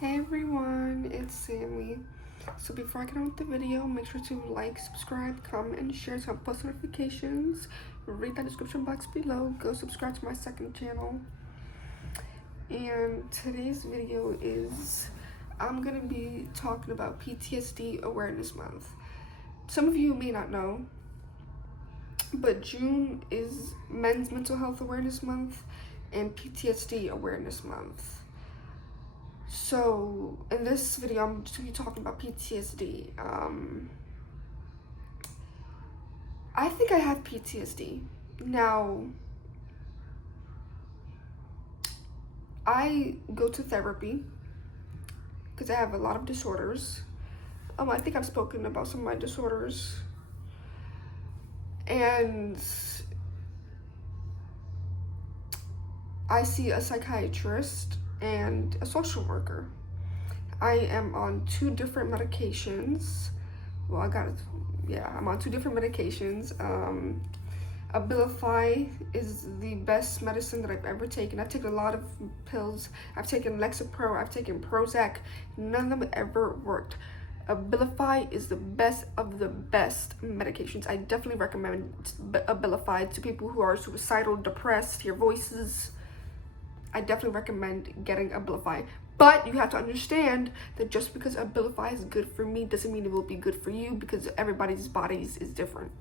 Hey everyone, it's Sammy. So before I get on with the video, make sure to like, subscribe, comment, and share to have post notifications. Read that description box below. Go subscribe to my second channel. And today's video is, I'm gonna be talking about PTSD Awareness Month. Some of you may not know, but June is Men's Mental Health Awareness Month and PTSD Awareness Month. So in this video, I'm just gonna be talking about PTSD. I think I have PTSD. Now, I go to therapy because I have a lot of disorders. I think I've spoken about some of my disorders. And I see a psychiatrist and a social worker. I am on 2 different medications. Well, I'm on 2 different medications. Abilify is the best medicine that I've ever taken. I've taken a lot of pills. I've taken Lexapro, I've taken Prozac. None of them ever worked. Abilify is the best of the best medications. I definitely recommend Abilify to people who are suicidal, depressed, hear voices. I definitely recommend getting Abilify. But you have to understand that just because Abilify is good for me doesn't mean it will be good for you, because everybody's bodies is different.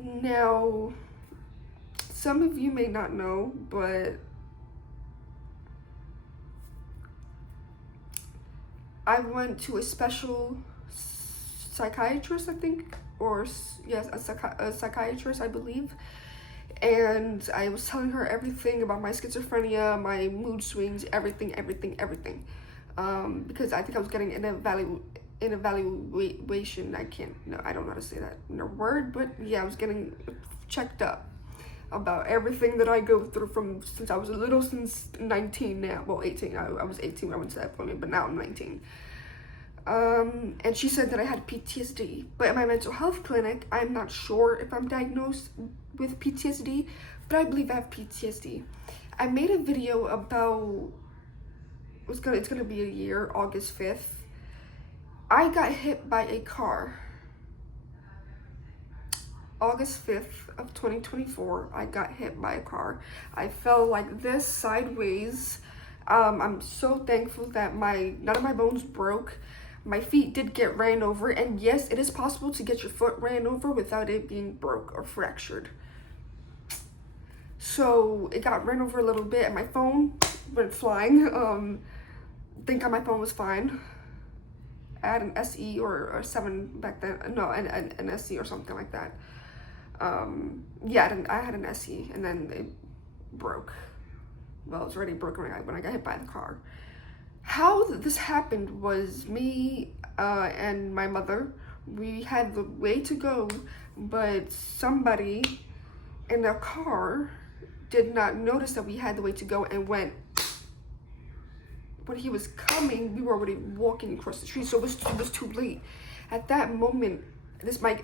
Now, some of you may not know, but I went to a special psychiatrist, I think, or yes, a psychiatrist, I believe. And I was telling her everything about my schizophrenia, my mood swings, everything. Because I think I was getting an evaluation. I don't know how to say that in a word, but yeah, I was getting checked up about everything that I go through since I was little, since 19 now. Well, 18. I was 18 when I went to that appointment, but now I'm 19. And she said that I had PTSD, but at my mental health clinic, I'm not sure if I'm diagnosed with PTSD, but I believe I have PTSD. I made a video about, it's gonna be a year, August 5th. I got hit by a car. August 5th of 2024, I got hit by a car. I fell like this sideways. I'm so thankful that none of my bones broke. My feet did get ran over, and yes, it is possible to get your foot ran over without it being broke or fractured. So it got ran over a little bit, and my phone went flying. Thank God my phone was fine. I had an SE or 7 back then. No, an SE or something like that. Yeah, I had an SE, and then it broke. Well, it was already broken when I got hit by the car. How this happened was me and my mother, we had the way to go, but somebody in the car did not notice that we had the way to go and went. When he was coming, we were already walking across the street, so it was too late. At that moment,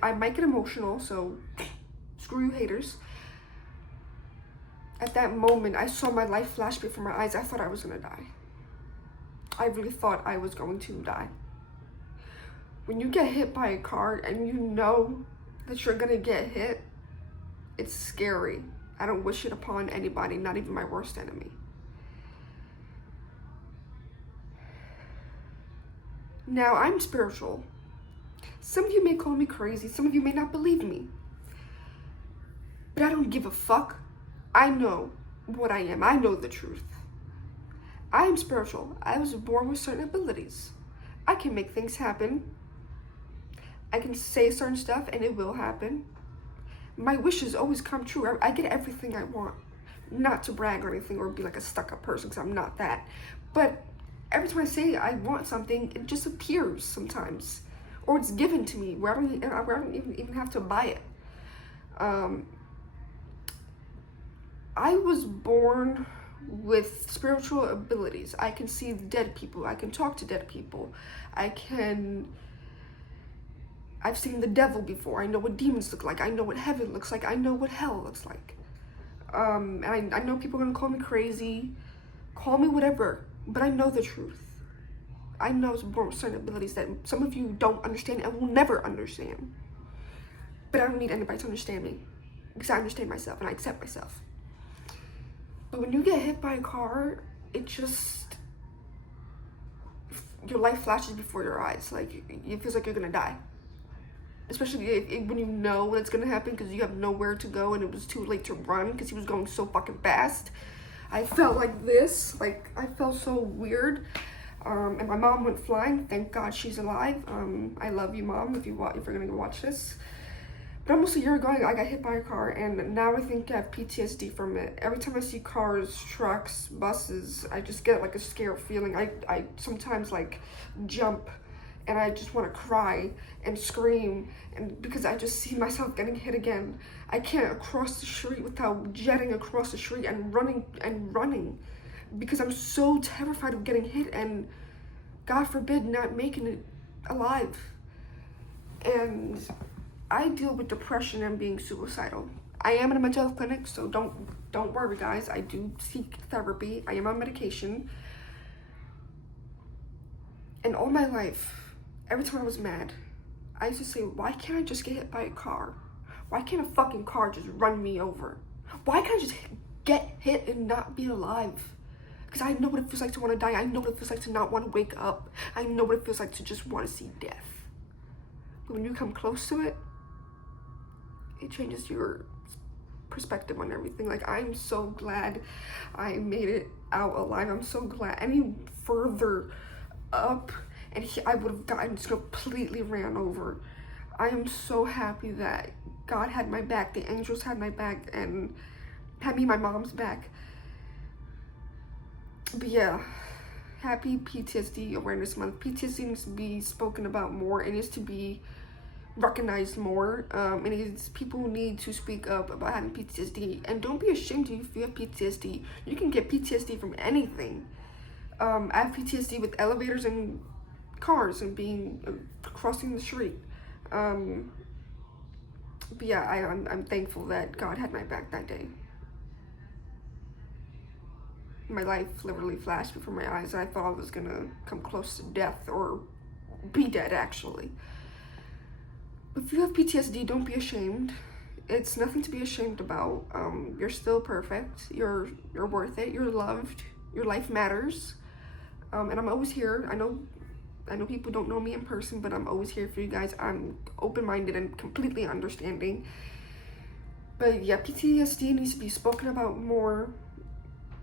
I might get emotional, so screw you haters. At that moment, I saw my life flash before my eyes. I thought I was gonna die. I really thought I was going to die. When you get hit by a car and you know that you're gonna get hit, it's scary. I don't wish it upon anybody, not even my worst enemy. Now, I'm spiritual. Some of you may call me crazy, some of you may not believe me. But I don't give a fuck. I know what I am. I know the truth. I am spiritual. I was born with certain abilities. I can make things happen. I can say certain stuff and it will happen. My wishes always come true. I get everything I want. Not to brag or anything or be like a stuck-up person, because I'm not that. But every time I say I want something, it just appears sometimes. Or it's given to me where I don't even have to buy it. I was born with spiritual abilities. I can see dead people. I can talk to dead people. I've seen the devil before. I know what demons look like. I know what heaven looks like. I know what hell looks like. And I know people are gonna call me crazy. Call me whatever. but I know the truth. I know certain abilities that some of you don't understand and will never understand. But I don't need anybody to understand me, because I understand myself and I accept myself. But when you get hit by a car, it just, your life flashes before your eyes. Like, it feels like you're gonna die. Especially when you know when it's gonna happen, because you have nowhere to go and it was too late to run because he was going so fucking fast. I felt like this, like I felt so weird. And my mom went flying. Thank God she's alive. I love you, Mom, if you're gonna go watch this. But almost a year ago, I got hit by a car, and now I think I have PTSD from it. Every time I see cars, trucks, buses, I just get like a scared feeling. I sometimes like jump, and I just want to cry and scream, and because I just see myself getting hit again. I can't cross the street without jetting across the street and running, because I'm so terrified of getting hit and, God forbid, not making it alive. And I deal with depression and being suicidal. I am in a mental health clinic, so don't worry, guys. I do seek therapy. I am on medication. And all my life, every time I was mad, I used to say, why can't I just get hit by a car? Why can't a fucking car just run me over? Why can't I just get hit and not be alive? Because I know what it feels like to want to die. I know what it feels like to not want to wake up. I know what it feels like to just want to see death. But when you come close to it, it changes your perspective on everything. Like, I'm so glad I made it out alive. I'm so glad. Any further up and I would have gotten just completely ran over. I am so happy that God had my back, the angels had my back, and had me and my mom's back. But yeah, happy PTSD Awareness Month. PTSD needs to be spoken about more. It needs to be recognized more. And it's, people need to speak up about having PTSD. And don't be ashamed if you have PTSD. You can get PTSD from anything. I have PTSD with elevators and cars and being crossing the street. But yeah, I'm thankful that God had my back that day. My life literally flashed before my eyes. I thought I was gonna come close to death, or be dead, actually. If you have PTSD, don't be ashamed. It's nothing to be ashamed about. You're still perfect. You're worth it. You're loved. Your life matters. And I'm always here. I know people don't know me in person, but I'm always here for you guys. I'm open-minded and completely understanding. But yeah, PTSD needs to be spoken about more.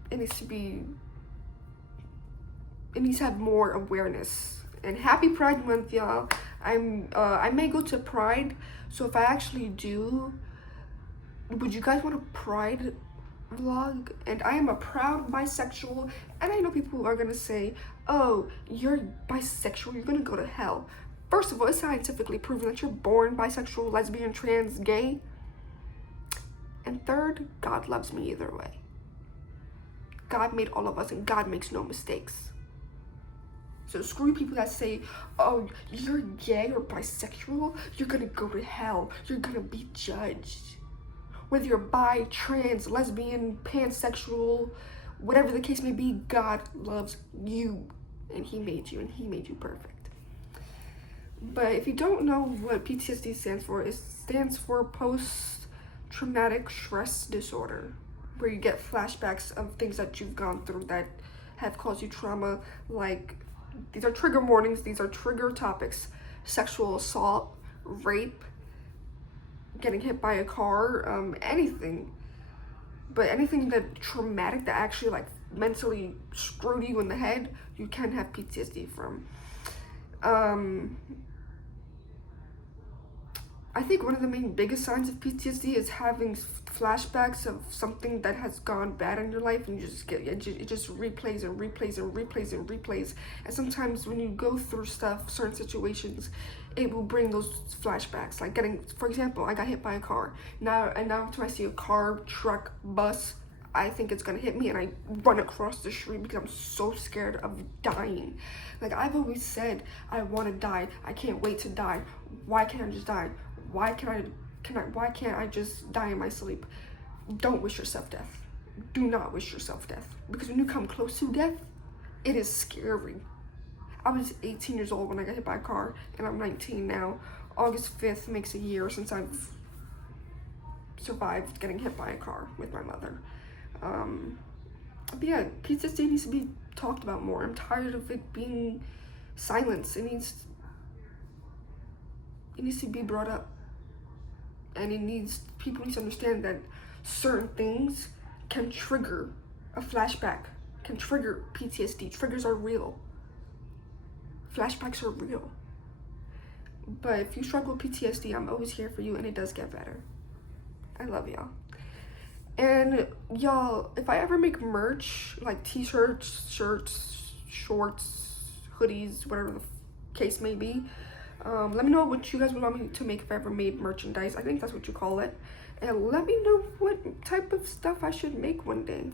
It needs to have more awareness. And happy Pride Month, y'all. I may go to Pride, so if I actually do, would you guys want a Pride vlog? And I am a proud bisexual, and I know people are gonna say, oh, you're bisexual, you're gonna go to hell. First of all, it's scientifically proven that you're born bisexual, lesbian, trans, gay. And third, God loves me either way. God made all of us, and God makes no mistakes. So screw people that say, oh, you're gay or bisexual, you're gonna go to hell, you're gonna be judged. Whether you're bi, trans, lesbian, pansexual, whatever the case may be, God loves you, and he made you, and he made you perfect. But if you don't know what PTSD stands for, it stands for post-traumatic stress disorder, where you get flashbacks of things that you've gone through that have caused you trauma. Like, these are trigger warnings, these are trigger topics: sexual assault, rape, getting hit by a car, anything. But anything that traumatic, that actually like mentally screwed you in the head, you can have PTSD from. I think one of the main biggest signs of PTSD is having flashbacks of something that has gone bad in your life, and you just get it just replays and replays and replays and replays. And sometimes when you go through stuff, certain situations, it will bring those flashbacks. Like getting, for example, I got hit by a car. Now when I see a car, truck, bus, I think it's gonna hit me, and I run across the street because I'm so scared of dying. Like, I've always said, I want to die. I can't wait to die. Why can't I just die? Why can't I just die in my sleep? Don't wish yourself death. Do not wish yourself death. Because when you come close to death, It is scary. I was 18 years old when I got hit by a car, and I'm 19 now. August 5th makes a year since I've survived getting hit by a car with my mother. But yeah, PTSD needs to be talked about more. I'm tired of it being silenced. It needs to be brought up. And people need to understand that certain things can trigger a flashback, can trigger PTSD. Triggers are real. Flashbacks are real. But if you struggle with PTSD, I'm always here for you, and it does get better. I love y'all. And y'all, if I ever make merch, like t-shirts, shirts, shorts, hoodies, whatever the case may be, let me know what you guys would want me to make if I ever made merchandise. I think that's what you call it. And let me know what type of stuff I should make one day.